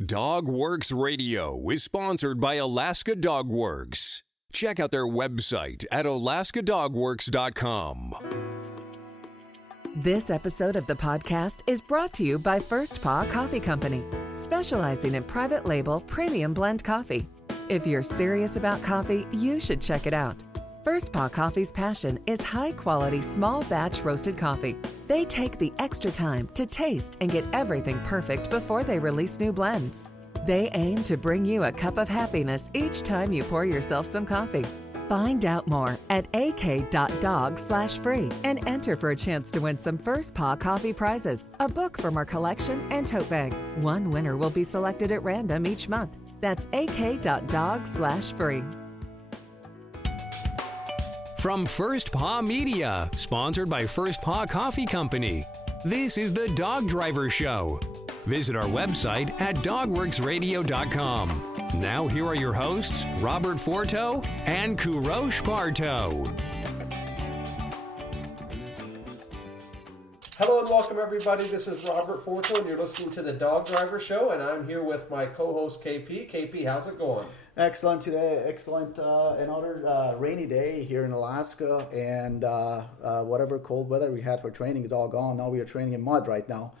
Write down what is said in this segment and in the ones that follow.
Dog Works Radio is sponsored by Alaska Dog Works. Check out their website at alaskadogworks.com. This episode of the podcast is brought to you by First Paw Coffee Company, specializing in private label premium blend coffee. If you're serious about coffee, you should check it out. First Paw Coffee's passion is high-quality, small batch roasted coffee. They take the extra time to taste and get everything perfect before they release new blends. They aim to bring you a cup of happiness each time you pour yourself some coffee. Find out more at ak.dog/free and enter for a chance to win some First Paw Coffee prizes, a book from our collection, and tote bag. One winner will be selected at random each month. That's ak.dog/free. From First Paw Media, sponsored by First Paw Coffee Company, this is the Dog Driver Show. Visit our website at dogworksradio.com. Now here are your hosts, Robert Forto and Parto. Hello and welcome everybody. This is Robert Forto and you're listening to the Dog Driver Show, and I'm here with my co-host KP. KP, how's it going? Excellent today. Excellent. Another rainy day here in Alaska, and whatever cold weather we had for training is all gone. Now we are training in mud right now.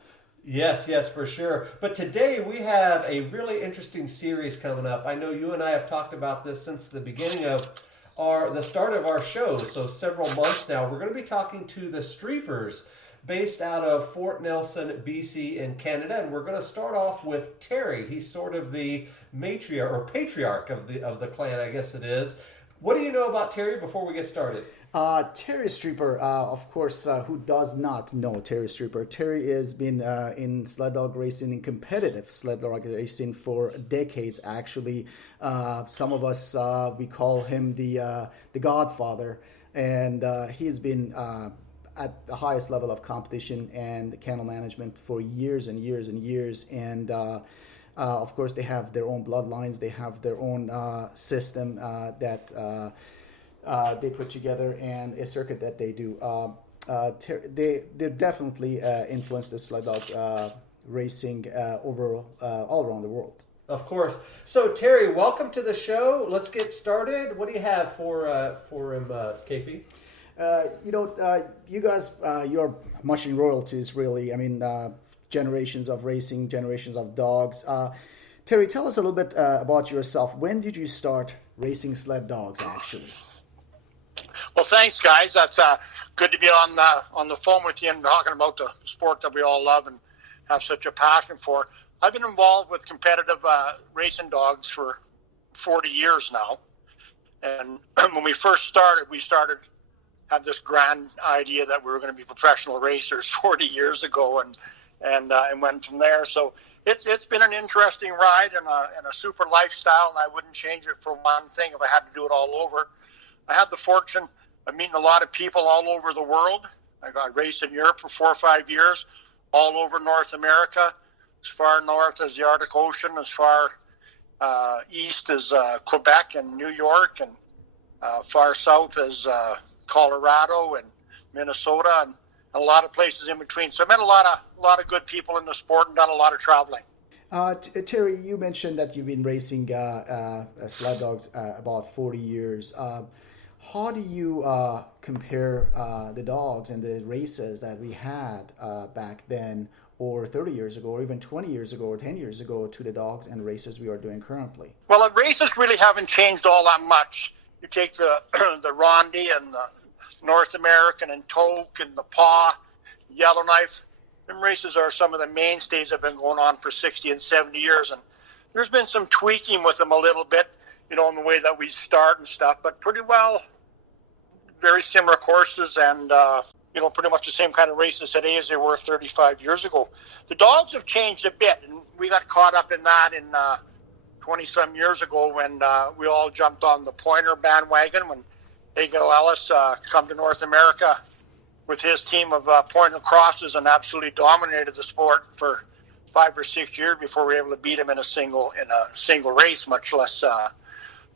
Yes, for sure. But today we have a really interesting series coming up. I know you and I have talked about this since the beginning of the start of our show, so several months now. We're going to be talking to the Streepers, based out of Fort Nelson, BC in Canada, and we're going to start off with Terry. He's sort of the matriarch or patriarch of the clan, I guess it is. What do you know about Terry before we get started? Terry Streeper, of course, who does not know Terry Streeper? Terry has been in sled dog racing, in competitive sled dog racing for decades, actually. Some of us, we call him the Godfather, and he's been at the highest level of competition and kennel management for years and years and years. And of course, they have their own bloodlines. They have their own system that they put together, and a circuit that they do. They definitely influenced the sled dog racing all around the world. Of course. So Terry, welcome to the show. Let's get started. What do you have for him, KP? You guys, you're mushing royalties, really. I mean, generations of racing, generations of dogs. Terry, tell us a little bit about yourself. When did you start racing sled dogs, actually? Well, thanks, guys. That's good to be on the phone with you and talking about the sport that we all love and have such a passion for. I've been involved with competitive racing dogs for 40 years now. And when we first started, had this grand idea that we were going to be professional racers 40 years ago, and went from there. So it's been an interesting ride and a super lifestyle, and I wouldn't change it for one thing if I had to do it all over. I had the fortune of meeting a lot of people all over the world. I raced in Europe for 4 or 5 years, all over North America, as far north as the Arctic Ocean, as far east as Quebec and New York, and far south as Colorado and Minnesota, and a lot of places in between. So I met a lot of good people in the sport and done a lot of traveling. Terry, you mentioned that you've been racing sled dogs about 40 years. How do you compare the dogs and the races that we had back then, or 30 years ago, or even 20 years ago, or 10 years ago, to the dogs and races we are doing currently? Well, the races really haven't changed all that much. You take the Rondi and the North American and Toke and the Paw, Yellowknife. Them races are some of the mainstays that have been going on for 60 and 70 years. And there's been some tweaking with them a little bit, in the way that we start and stuff, but pretty well very similar courses and, pretty much the same kind of races today as they were 35 years ago. The dogs have changed a bit, and we got caught up in that in 20-some years ago when we all jumped on the pointer bandwagon when Egil Ellis come to North America with his team of pointer crosses and absolutely dominated the sport for 5 or 6 years before we were able to beat him in a single race, much less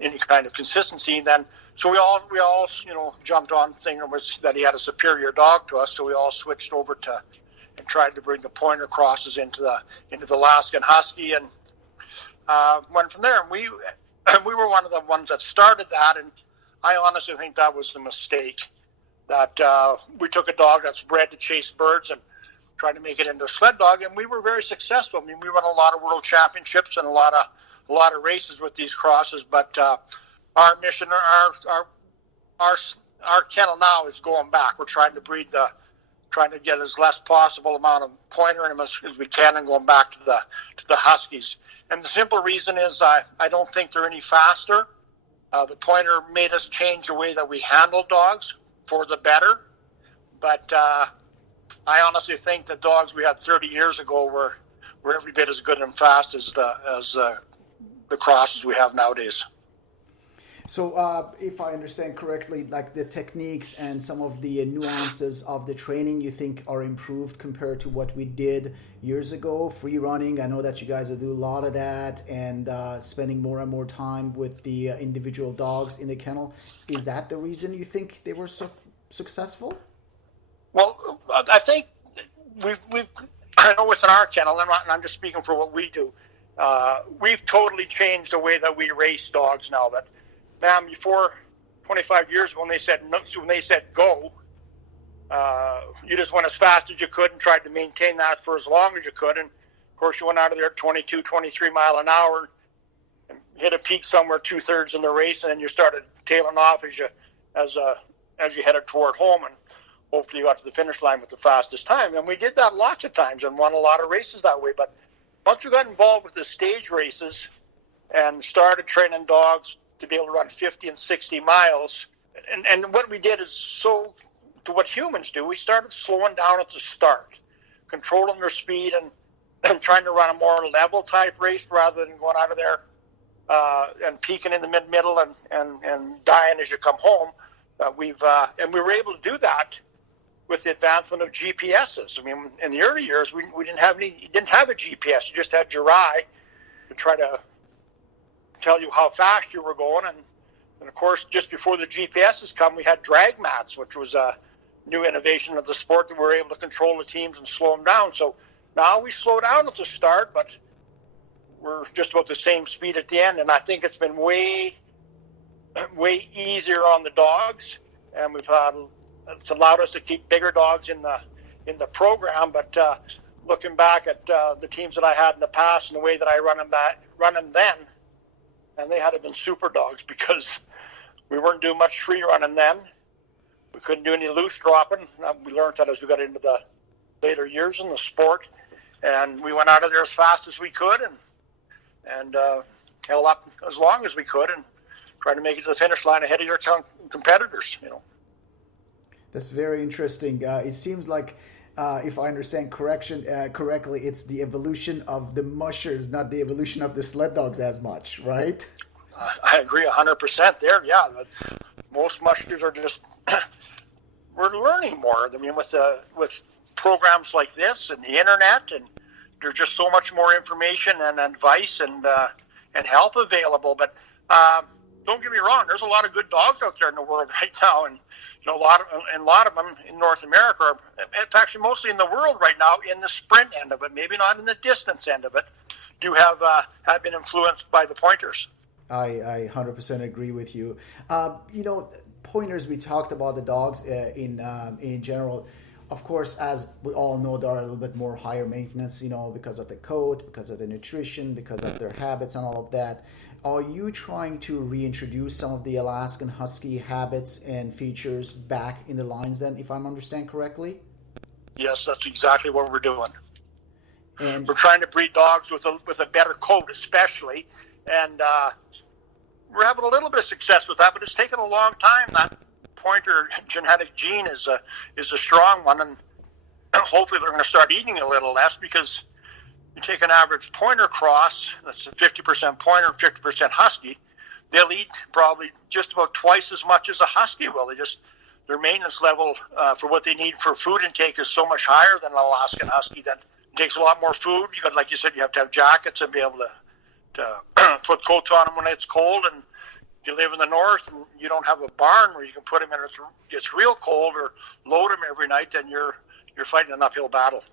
any kind of consistency. Then, so we all jumped on thinking that he had a superior dog to us. So we all switched over to and tried to bring the pointer crosses into the Alaskan Husky, and went from there. And we were one of the ones that started that, and I honestly think that was the mistake, that we took a dog that's bred to chase birds and tried to make it into a sled dog, and we were very successful. I mean, we won a lot of world championships and a lot of races with these crosses. But our mission, our kennel now is going back. We're trying to get as less possible amount of pointer in them as we can, and going back to the Huskies. And the simple reason is I don't think they're any faster. The pointer made us change the way that we handle dogs for the better. But I honestly think the dogs we had 30 years ago were every bit as good and fast as the crosses we have nowadays. So if I understand correctly, like the techniques and some of the nuances of the training you think are improved compared to what we did years ago? Free running, I know that you guys do a lot of that, and spending more and more time with the individual dogs in the kennel. Is that the reason you think they were so successful? Well, I think I know within our kennel, and I'm just speaking for what we do, we've totally changed the way that we race dogs now. That, man, before 25 years ago, when they said go, you just went as fast as you could and tried to maintain that for as long as you could. And of course, you went out of there at 22, 23 mile an hour and hit a peak somewhere 2/3 in the race, and then you started tailing off as you headed toward home, and hopefully you got to the finish line with the fastest time. And we did that lots of times and won a lot of races that way. But once we got involved with the stage races and started training dogs to be able to run 50 and 60 miles, and what we did is, so to what humans do, we started slowing down at the start, controlling their speed, and trying to run a more level type race rather than going out of there and peaking in the middle and dying as you come home. And we were able to do that with the advancement of GPSs. I mean, in the early years, we didn't have a GPS. You just had your eye to try to tell you how fast you were going. And of course, just before the GPSs come, we had drag mats, which was a new innovation of the sport, that we were able to control the teams and slow them down. So now we slow down at the start, but we're just about the same speed at the end. And I think it's been way easier on the dogs, and it's allowed us to keep bigger dogs in the program. But looking back at the teams that I had in the past and the way that I run them then, and they had to have been super dogs, because we weren't doing much free running then. We couldn't do any loose dropping. We learned that as we got into the later years in the sport, and we went out of there as fast as we could and held up as long as we could and tried to make it to the finish line ahead of your competitors. That's very interesting. It seems like, if I understand correctly, it's the evolution of the mushers, not the evolution of the sled dogs as much, right? I agree 100% there. Yeah, most mushers are just we're learning more. I mean, with programs like this and the internet, and there's just so much more information and advice and help available. But don't get me wrong, there's a lot of good dogs out there in the world right now, and a lot of them in North America are, it's actually mostly in the world right now, in the sprint end of it, maybe not in the distance end of it, do have been influenced by the pointers. I 100% agree with you. Pointers, we talked about the dogs in general. Of course, as we all know, they are a little bit more higher maintenance, because of the coat, because of the nutrition, because of their habits and all of that. Are you trying to reintroduce some of the Alaskan Husky habits and features back in the lines then, if I'm understand correctly? Yes, that's exactly what we're doing. And we're trying to breed dogs with a better coat, especially, and we're having a little bit of success with that, but it's taken a long time. That pointer genetic gene is a strong one, and hopefully they're going to start eating a little less, because you take an average pointer cross, that's a 50% pointer, 50% husky, they'll eat probably just about twice as much as a husky will. Their maintenance level for what they need for food intake is so much higher than an Alaskan husky that it takes a lot more food. You got, like you said, you have to have jackets and be able to put coats on them when it's cold. And if you live in the north and you don't have a barn where you can put them in, it's real cold, or load them every night, then you're fighting an uphill battle.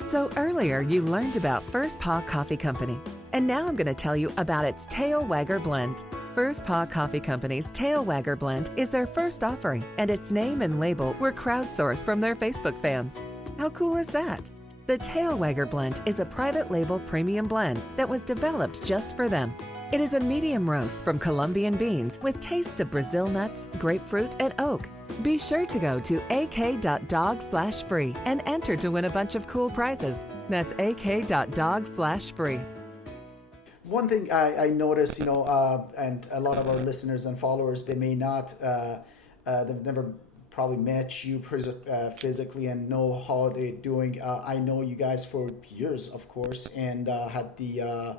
So earlier you learned about First Paw Coffee Company. And now I'm going to tell you about its Tail Wagger Blend. First Paw Coffee Company's Tail Wagger Blend is their first offering, and its name and label were crowdsourced from their Facebook fans. How cool is that? The Tail Wagger Blend is a private label premium blend that was developed just for them. It is a medium roast from Colombian beans with tastes of Brazil nuts, grapefruit, and oak. Be sure to go to ak.dog/free and enter to win a bunch of cool prizes. That's ak.dog/free. One thing I noticed, and a lot of our listeners and followers, they may not, they've never probably met you physically and know how they're doing. I know you guys for years, of course, and had the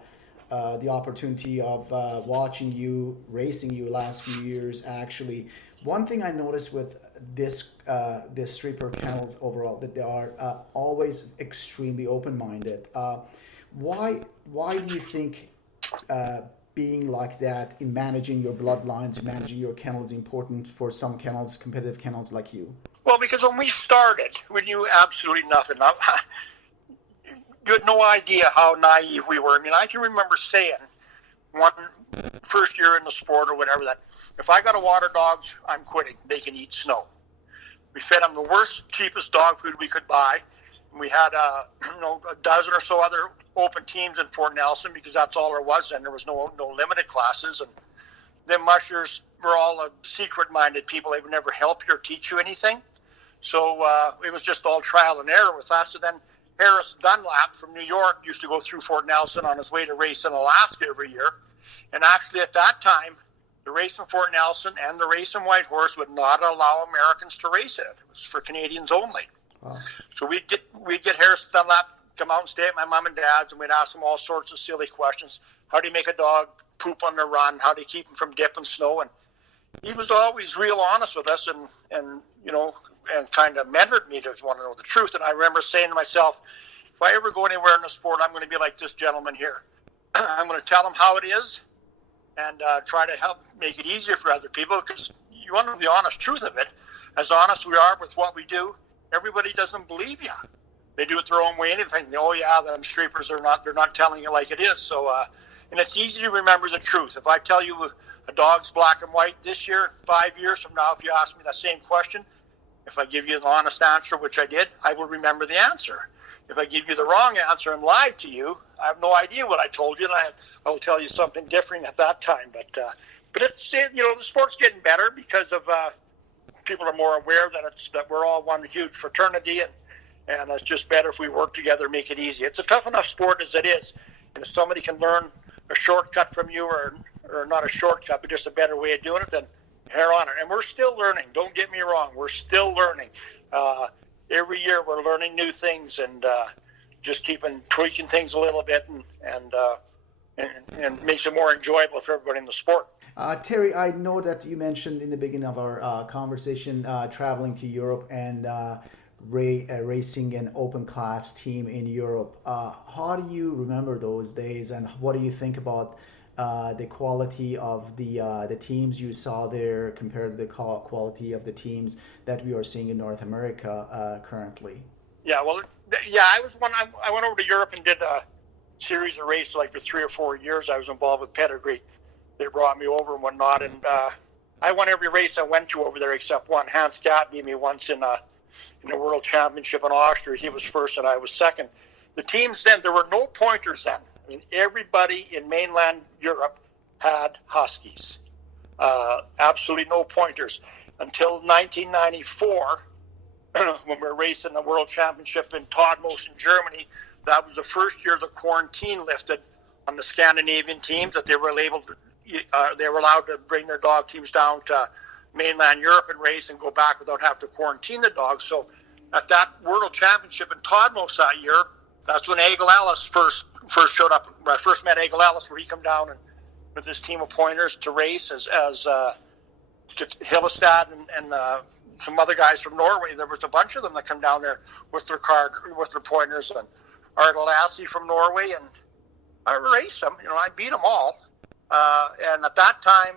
opportunity of watching you, racing you last few years, actually. One thing I noticed with this Streeper kennels overall, that they are always extremely open-minded. Why do you think being like that in managing your bloodlines, managing your kennels, is important for some kennels, competitive kennels like you? Well, because when we started, we knew absolutely nothing. You had no idea how naive we were. I mean, I can remember saying one first year in the sport or whatever that if I got a water dogs, I'm quitting. They can eat snow. We fed them the worst, cheapest dog food we could buy. We had a dozen or so other open teams in Fort Nelson because that's all there was then. There was no limited classes. And them mushers were all secret-minded people. They would never help you or teach you anything. So it was just all trial and error with us. And then Harris Dunlap from New York used to go through Fort Nelson on his way to race in Alaska every year. And actually at that time, the race in Fort Nelson and the race in Whitehorse would not allow Americans to race it. It was for Canadians only. Wow. So we'd get Harris Dunlap come out and stay at my mom and dad's, and we'd ask them all sorts of silly questions. How do you make a dog poop on the run? How do you keep him from dipping snow? And he was always real honest with us and kind of mentored me to want to know the truth. And I remember saying to myself, if I ever go anywhere in the sport, I'm going to be like this gentleman here. I'm going to tell them how it is and try to help make it easier for other people, because you want to know the honest truth of it. As honest we are with what we do, everybody doesn't believe you. They do it their own way. Anything. Oh yeah, them Streepers they're not telling it like it is. So and it's easy to remember the truth. If I tell you a dog's black and white this year, 5 years from now, if you ask me that same question, if I give you the honest answer, which I did, I will remember the answer. If I give you the wrong answer and lied to you, I have no idea what I told you, and I will tell you something different at that time. But it's the sport's getting better because of people are more aware that we're all one huge fraternity, and it's just better if we work together, make it easy. It's a tough enough sport as it is, and if somebody can learn a shortcut from you, or not a shortcut, but just a better way of doing it, then hair on it. And we're still learning. Don't get me wrong. We're still learning. Every year we're learning new things and just tweaking things a little bit and makes it more enjoyable for everybody in the sport. Terry, I know that you mentioned in the beginning of our conversation traveling to Europe and racing an open class team in Europe. How do you remember those days, and what do you think about the quality of the teams you saw there compared to the quality of the teams that we are seeing in North America currently? Yeah, well, I went over to Europe and did a series of races like for 3 or 4 years. I was involved with Pedigree. They brought me over and whatnot, and I won every race I went to over there except one. Hans Gatt beat me once in the World Championship in Austria. He was first and I was second. The teams then, there were no pointers then. I mean, everybody in mainland Europe had Huskies. Absolutely no pointers. Until 1994, when we were racing the World Championship in Todmos in Germany, that was the first year the quarantine lifted on the Scandinavian teams, that they were allowed to bring their dog teams down to mainland Europe and race and go back without having to quarantine the dogs. So at that World Championship in Todmos that year, that's when Egil Ellis first showed up. I first met Egil Ellis, where he come down and with his team of pointers to race as Hillestad and some other guys from Norway. There was a bunch of them that come down there with their pointers, and Ardal Lassie from Norway, and I raced them. I beat them all. And at that time,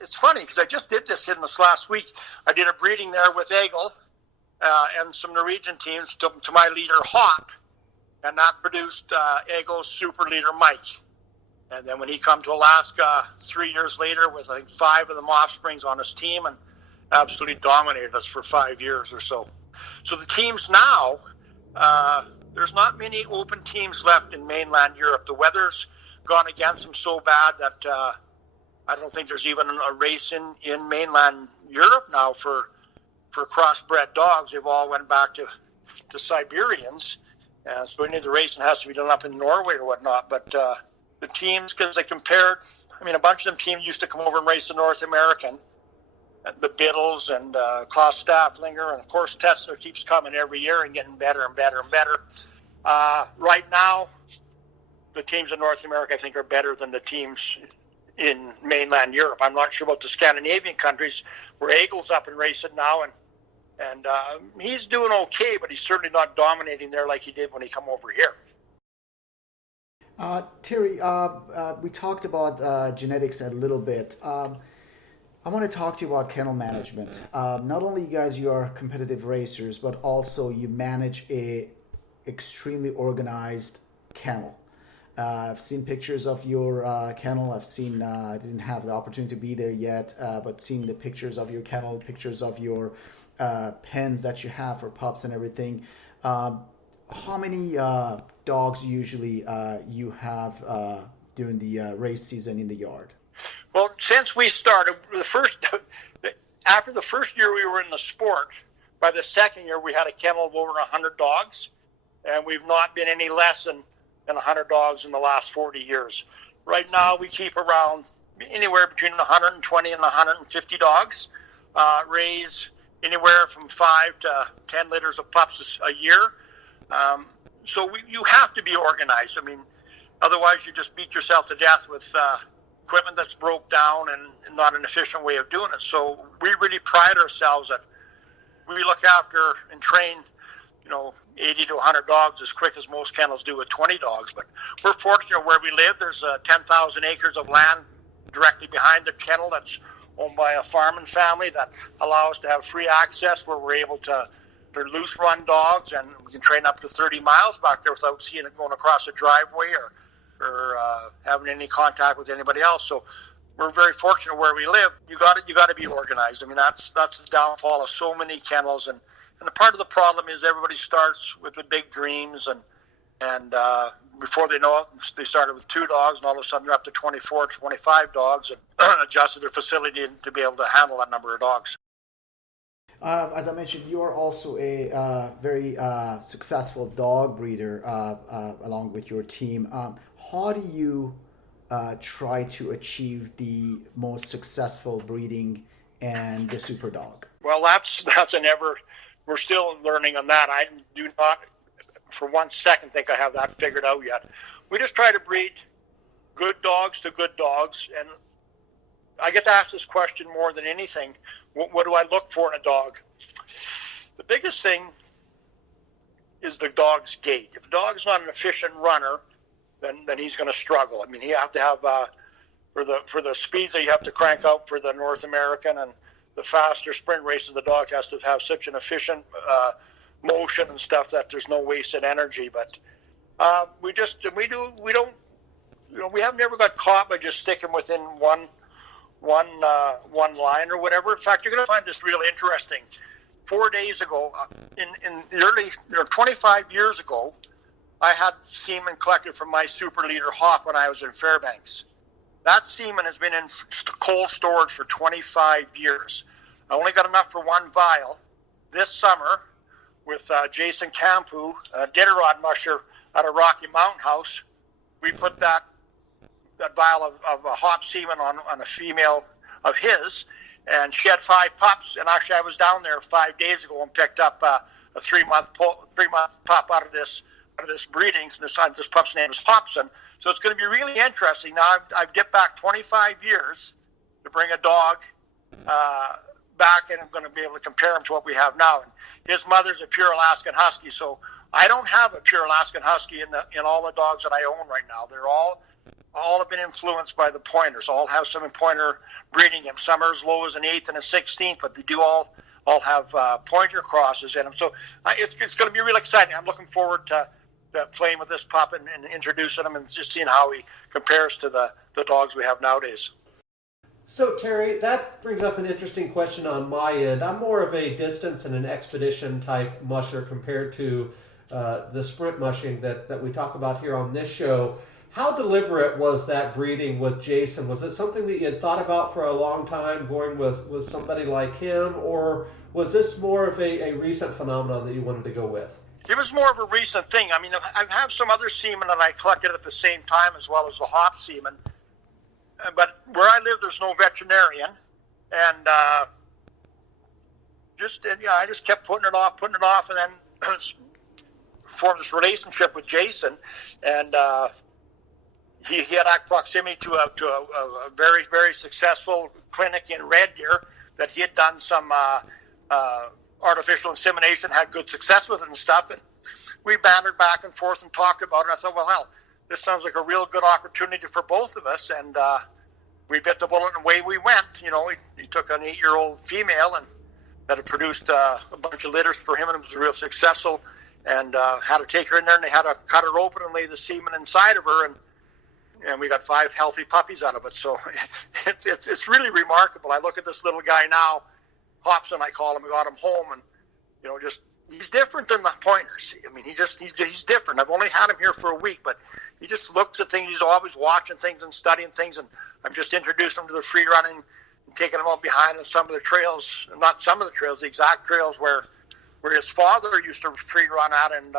it's funny because I just did this in this last week. I did a breeding there with Egil and some Norwegian teams to my leader Hop. and that produced Eagle's super leader, Mike. And then when he come to Alaska 3 years later with, I think, 5 of them offsprings on his team and absolutely dominated us for 5 years or so. So the teams now, there's not many open teams left in mainland Europe. The weather's gone against them so bad that I don't think there's even a race in mainland Europe now for crossbred dogs. They've all went back to Siberians. So any of the racing has to be done up in Norway or whatnot. But the teams, because they compared, I mean, a bunch of them teams used to come over and race the North American, the Biddles and Klaus Stafflinger, and of course Tessler keeps coming every year and getting better and better and better. Right now, the teams in North America, I think, are better than the teams in mainland Europe. I'm not sure about the Scandinavian countries where Eagle's up and racing now, and he's doing okay, but he's certainly not dominating there like he did when he come over here. Terry, we talked about genetics a little bit. I want to talk to you about kennel management. Not only you are competitive racers, but also you manage a extremely organized kennel. I've seen pictures of your kennel. I've seen, I didn't have the opportunity to be there yet, but seeing the pictures of your kennel, pictures of your pens that you have for pups and everything. How many dogs usually you have during the race season in the yard? Well, since we started, after the first year we were in the sport, by the second year we had a kennel of over 100 dogs, and we've not been any less than 100 dogs in the last 40 years. Right now we keep around anywhere between 120 and 150 dogs, raise anywhere from 5 to 10 litters of pups a year. So you have to be organized. I mean, otherwise you just beat yourself to death with equipment that's broke down and not an efficient way of doing it. So we really pride ourselves that we look after and train, 80 to 100 dogs as quick as most kennels do with 20 dogs. But we're fortunate where we live. There's 10,000 acres of land directly behind the kennel that's owned by a farming family that allow us to have free access where we're able to loose run dogs, and we can train up to 30 miles back there without seeing it going across a driveway or having any contact with anybody else. So we're very fortunate where we live. You got to be organized. I mean, that's the downfall of so many kennels, and the part of the problem is everybody starts with the big dreams, and before they know it, they started with 2 dogs, and all of a sudden they're up to 24, 25 dogs, and adjusted their facility to be able to handle that number of dogs. As I mentioned, you are also a very successful dog breeder along with your team. How do you try to achieve the most successful breeding and the super dog? Well, that's we're still learning on that. I do not for 1 second think I have that figured out yet. We just try to breed good dogs to good dogs, and I get asked this question more than anything. What do I look for in a dog? The biggest thing is the dog's gait. If a dog's not an efficient runner, then he's going to struggle. I mean, you have to have for the speeds that you have to crank out for the North American and the faster sprint races, the dog has to have such an efficient motion and stuff that there's no wasted energy. But we have never got caught by just sticking within one line or whatever. In fact, you're going to find this really interesting. 4 days ago, in the early 25 years ago, I had semen collected from my super leader Hawk when I was in Fairbanks. That semen has been in cold storage for 25 years. I only got enough for 1 vial. This summer, with Jason Campu, a Diderot musher at a Rocky Mountain house, we put that vial of hop semen on a female of his, and she had 5 pups. And actually, I was down there 5 days ago and picked up a 3-month pup out of this breeding. And this pup's name is Hobson. So it's going to be really interesting. Now I've dipped back 25 years to bring a dog back, and I'm going to be able to compare him to what we have now. And his mother's a pure Alaskan Husky, so I don't have a pure Alaskan Husky in all the dogs that I own right now. They're all have been influenced by the pointers. All have some pointer breeding them. Some are as low as an 8th and a 16th, but they do all have pointer crosses in them. So it's going to be really exciting. I'm looking forward to playing with this pup and introducing him and just seeing how he compares to the dogs we have nowadays. So, Terry, that brings up an interesting question on my end. I'm more of a distance and an expedition type musher compared to the sprint mushing that we talk about here on this show. How deliberate was that breeding with Jason? Was it something that you had thought about for a long time, going with somebody like him, or was this more of a recent phenomenon that you wanted to go with? It was more of a recent thing. I mean, I have some other semen that I collected at the same time as well as the hop semen. But where I live, there's no veterinarian. And I just kept putting it off, and then formed this relationship with Jason. And he had proximity to a very, very successful clinic in Red Deer that he had done some artificial insemination, had good success with it and stuff. And we bantered back and forth and talked about it. I thought, well, hell, this sounds like a real good opportunity for both of us. And we bit the bullet and away we went. He took an 8-year-old female and that had produced a bunch of litters for him, and it was real successful. And had to take her in there, and they had to cut her open and lay the semen inside of her. And we got 5 healthy puppies out of it. So it's really remarkable. I look at this little guy now, Hobson, I call him. I got him home, and he's different than the pointers. I mean, he's different. I've only had him here for a week, but he just looks at things. He's always watching things and studying things, and I'm just introducing him to the free running and taking him out behind on some of the trails, not some of the trails, the exact trails where his father used to free run at, and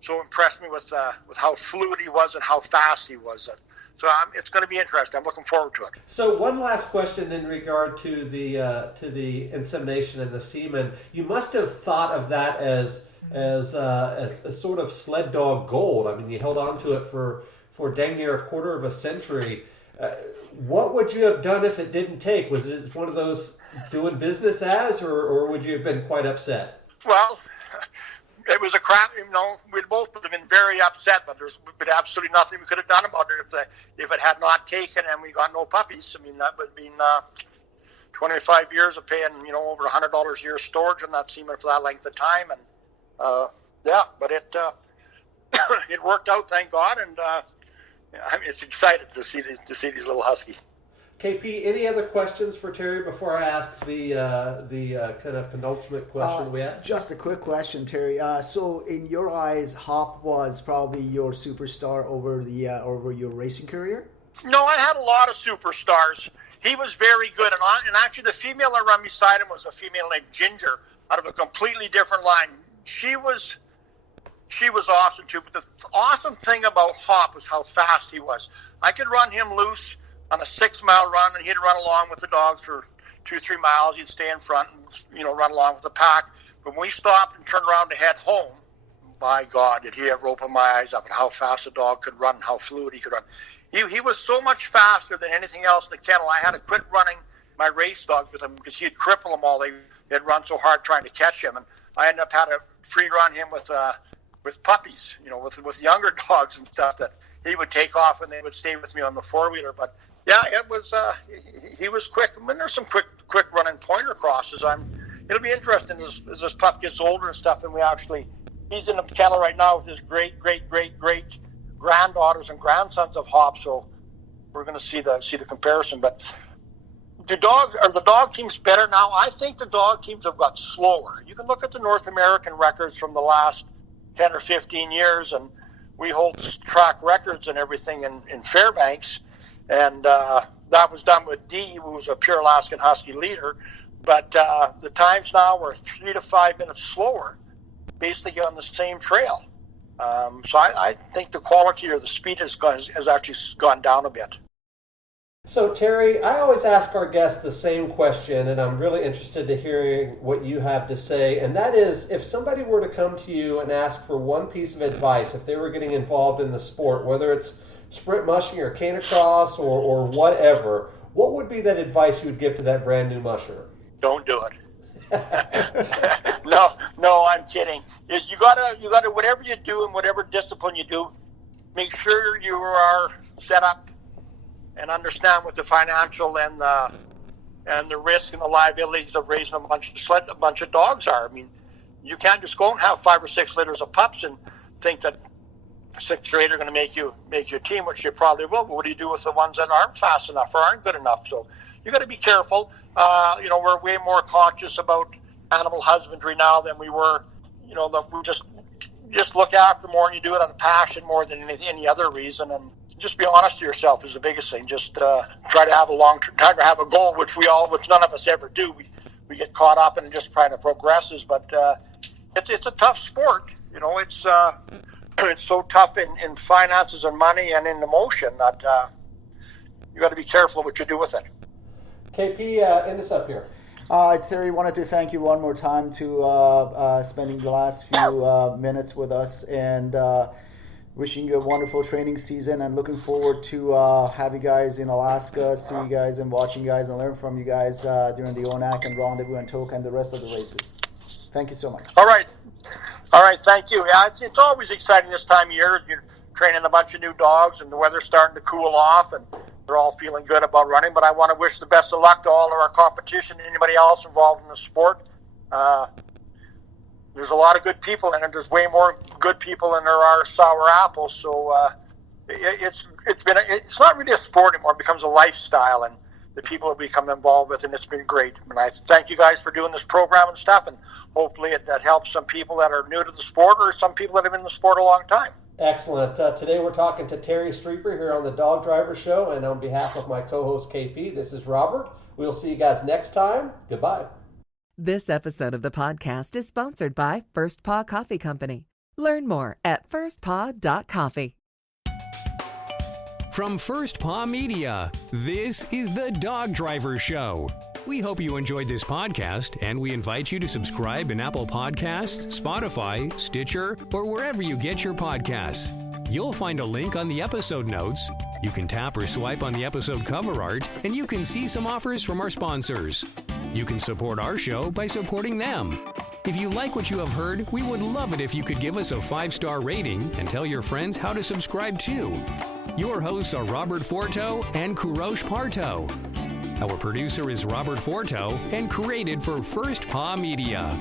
so impressed me with how fluid he was and how fast he was. So it's going to be interesting. I'm looking forward to it. So one last question in regard to the insemination and the semen. You must have thought of that as a sort of sled dog gold. I mean, you held on to it for dang near a quarter of a century. What would you have done if it didn't take? Was it one of those doing business as, or would you have been quite upset? Well, it was a crap. We'd both have been very upset, but there's been absolutely nothing we could have done about it if it had not taken and we got no puppies. I mean, that would have been 25 years of paying over $100 a year storage on that semen for that length of time, and but it it worked out, thank God, and it's excited to see these little huskies. KP, any other questions for Terry before I ask the kind of penultimate question we asked? Just a quick question, Terry. So, in your eyes, Hop was probably your superstar over your racing career? No, I had a lot of superstars. He was very good, and actually, the female I run beside him was a female named Ginger out of a completely different line. She was awesome too. But the awesome thing about Hop was how fast he was. I could run him loose on a 6-mile run, and he'd run along with the dogs for 2-3 miles. He'd stay in front and run along with the pack. But when we stopped and turned around to head home, my God, did he ever open my eyes up at how fast a dog could run, how fluid he could run. He was so much faster than anything else in the kennel. I had to quit running my race dogs with him because he'd cripple them all. They'd run so hard trying to catch him, and I ended up having to free run him with puppies, with younger dogs and stuff that he would take off and they would stay with me on the 4-wheeler. But yeah, it was. He was quick. I mean, there's some quick running pointer crosses. It'll be interesting as this pup gets older and stuff. And he's in the kennel right now with his great granddaughters and grandsons of Hop. So we're going to see the comparison. But the dog teams better now? I think the dog teams have got slower. You can look at the North American records from the last 10 or 15 years, and we hold track records and everything in Fairbanks. And that was done with Dee, who was a pure Alaskan Husky leader. But the times now are 3 to 5 minutes slower, basically on the same trail. So I think the quality or the speed has actually gone down a bit. So, Terry, I always ask our guests the same question, and I'm really interested to hearing what you have to say. And that is, if somebody were to come to you and ask for one piece of advice, if they were getting involved in the sport, whether it's sprint mushing or canicross or whatever, what would be that advice you would give to that brand new musher? Don't do it. No, I'm kidding. You gotta whatever you do and whatever discipline you do, make sure you are set up and understand what the financial and the risk and the liabilities of raising a bunch of dogs are. I mean, you can't just go and have 5 or 6 litters of pups and think that 6 or 8 are going to make you a team, which you probably will. But what do you do with the ones that aren't fast enough or aren't good enough? So you got to be careful. We're way more conscious about animal husbandry now than we were. We just look after more, and you do it out of passion more than any other reason. And just be honest to yourself is the biggest thing. Just try to have a goal, which none of us ever do. We get caught up in just trying to progress, but it's a tough sport. It's so tough in finances and money and in emotion that you got to be careful what you do with it. KP, end this up here. Terry, wanted to thank you one more time to spending the last few minutes with us, and wishing you a wonderful training season, and looking forward to have you guys in Alaska, see you guys and watching you guys and learn from you guys during the ONAC and Rendezvous and Toka and the rest of the races. Thank you so much. All right, thank you. Yeah, it's always exciting this time of year. You're training a bunch of new dogs, and the weather's starting to cool off, and they're all feeling good about running. But I want to wish the best of luck to all of our competition and anybody else involved in the sport. There's a lot of good people in it. There's way more good people than there are sour apples. So it's not really a sport anymore. It becomes a lifestyle, and the people have become involved with it, and it's been great. And I thank you guys for doing this program and stuff, and hopefully that helps some people that are new to the sport or some people that have been in the sport a long time. Excellent. Today we're talking to Terry Streeper here on the Dog Driver Show, and on behalf of my co-host KP, this is Robert. We'll see you guys next time. Goodbye. This episode of the podcast is sponsored by First Paw Coffee Company. Learn more at firstpaw.coffee. From First Paw Media, this is the Dog Driver Show. We hope you enjoyed this podcast, and we invite you to subscribe in Apple Podcasts, Spotify, Stitcher, or wherever you get your podcasts. You'll find a link on the episode notes. You can tap or swipe on the episode cover art, and you can see some offers from our sponsors. You can support our show by supporting them. If you like what you have heard, we would love it if you could give us a 5-star rating and tell your friends how to subscribe too. Your hosts are Robert Forto and Parto. Our producer is Robert Forto and created for First Paw Media.